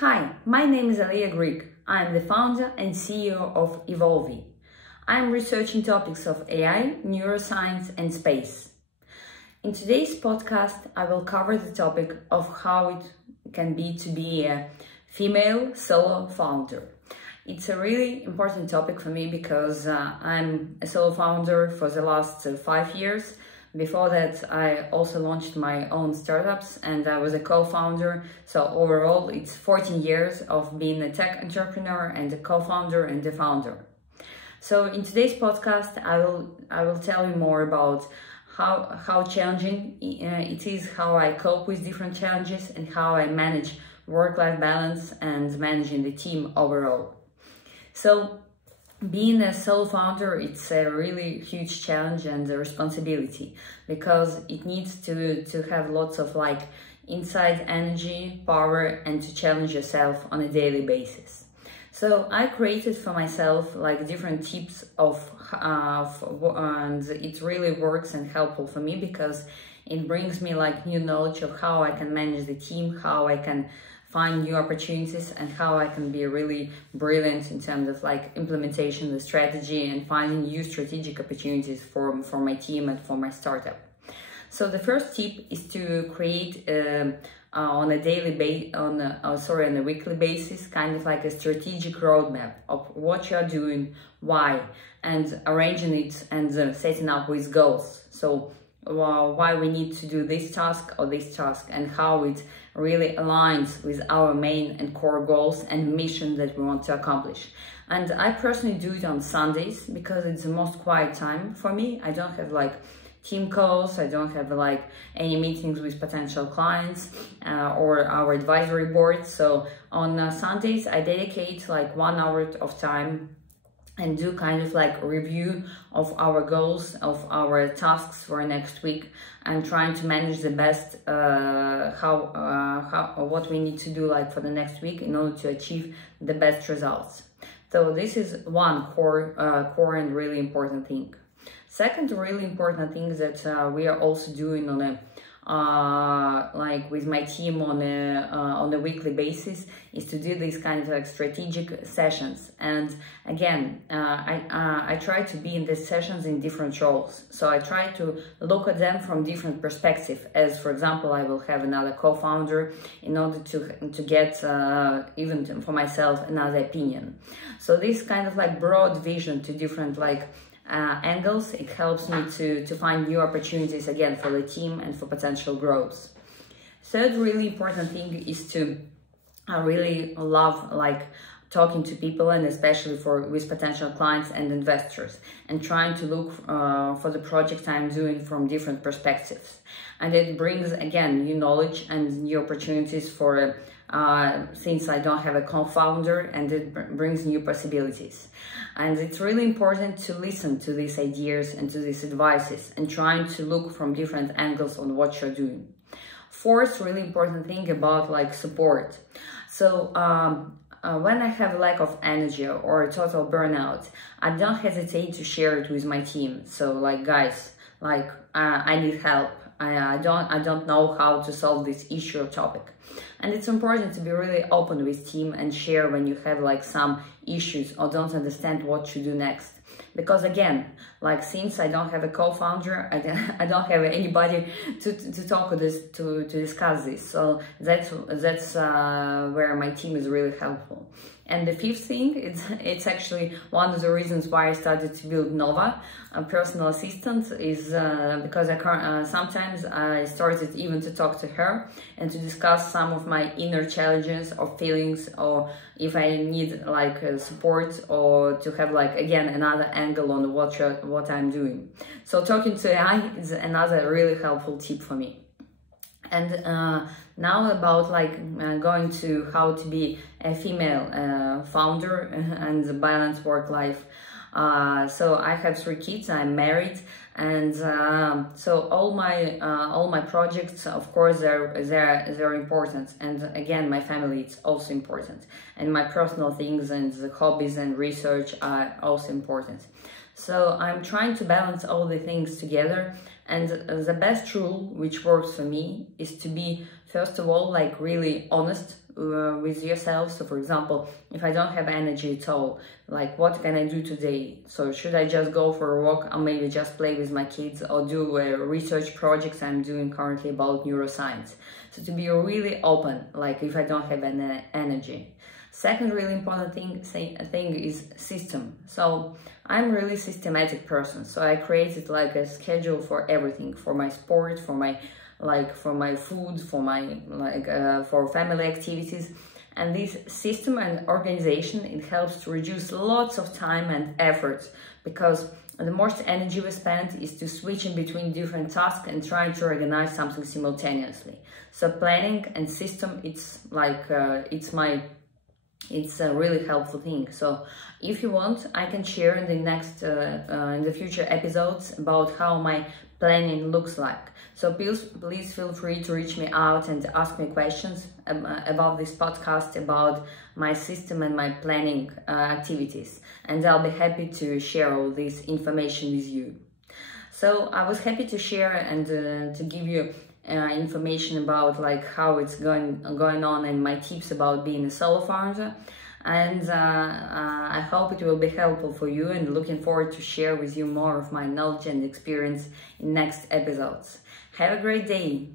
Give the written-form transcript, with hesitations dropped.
Hi, my name is Alia Greek. I'm the founder and CEO of Evolvi. I'm researching topics of AI, neuroscience, and space. In today's podcast, I will cover the topic of how it can be to be a female solo founder. It's a really important topic for me because I'm a solo founder for the last 5 years. Before that, I also launched my own startups and I was a co-founder. So overall, it's 14 years of being a tech entrepreneur and a co-founder and the founder. So in today's podcast, I will tell you more about how challenging it is, how I cope with different challenges, and how I manage work-life balance and managing the team overall. So being a solo founder, it's a really huge challenge and a responsibility because it needs to have lots of inside energy, power, and to challenge yourself on a daily basis. So I created for myself different tips and it really works and helpful for me because it brings me new knowledge of how I can manage the team, how I can find new opportunities, and how I can be really brilliant in terms of implementation of the strategy and finding new strategic opportunities for my team and for my startup. So the first tip is to create on a weekly basis, kind of like a strategic roadmap of what you are doing, why, and arranging it and setting up with goals. So why we need to do this task or this task and how it really aligns with our main and core goals and mission that we want to accomplish. And I personally do it on Sundays because it's the most quiet time for me. I don't have team calls, I don't have any meetings with potential clients or our advisory board. So on Sundays I dedicate 1 hour of time and do kind of review of our goals, of our tasks for next week, and trying to manage the best what we need to do for the next week in order to achieve the best results. So this is one core and really important thing. Second really important thing that we are also doing on a with my team on a weekly basis is to do these kind of strategic sessions. And again, I try to be in these sessions in different roles. So I try to look at them from different perspectives. As for example, I will have another co-founder in order to get even for myself another opinion. So this kind of broad vision to different angles, it helps me to find new opportunities again for the team and for potential growth. Third really important thing is to really love talking to people, and especially with potential clients and investors, and trying to look for the project I'm doing from different perspectives. And it brings again new knowledge and new opportunities for since I don't have a co-founder, and it brings new possibilities. And it's really important to listen to these ideas and to these advices and trying to look from different angles on what you're doing. Fourth really important thing about support. So when I have lack of energy or a total burnout, I don't hesitate to share it with my team. So guys, I need help. I don't know how to solve this issue or topic. And it's important to be really open with team and share when you have some issues or don't understand what to do next. Because again, since I don't have a co-founder, I don't have anybody to talk with this, to discuss this. So that's where my team is really helpful. And the fifth thing, it's actually one of the reasons why I started to build Nova, a personal assistant, is because sometimes I started even to talk to her and to discuss some of my inner challenges or feelings, or if I need support, or to have again another angle on what I'm doing. So talking to AI is another really helpful tip for me. And now about going to how to be a female founder and balance work life. So I have 3 kids. I'm married, and so all my projects, of course, they're important. And again, my family is also important, and my personal things and the hobbies and research are also important. So I'm trying to balance all the things together And the best rule which works for me is to be, first of all, like really honest with yourself. So for example, if I don't have energy at all, like what can I do today? So should I just go for a walk, or maybe just play with my kids, or do research projects I'm doing currently about neuroscience? So to be really open, like if I don't have any energy. Second really important thing is system. So I'm really systematic person. So I created like a schedule for everything, for my sport, for my food, for my for family activities. And this system and organization, it helps to reduce lots of time and effort, because the most energy we spend is to switch in between different tasks and trying to organize something simultaneously. So planning and system, it's like it's a really helpful thing. So if you want, I can share in the future episodes about how my planning looks like. So please feel free to reach me out and ask me questions about this podcast, about my system and my planning activities, and I'll be happy to share all this information with you. So I was happy to share and to give you information about like how it's going on and my tips about being a solo founder. And I hope it will be helpful for you, and looking forward to share with you more of my knowledge and experience in next episodes. Have a great day!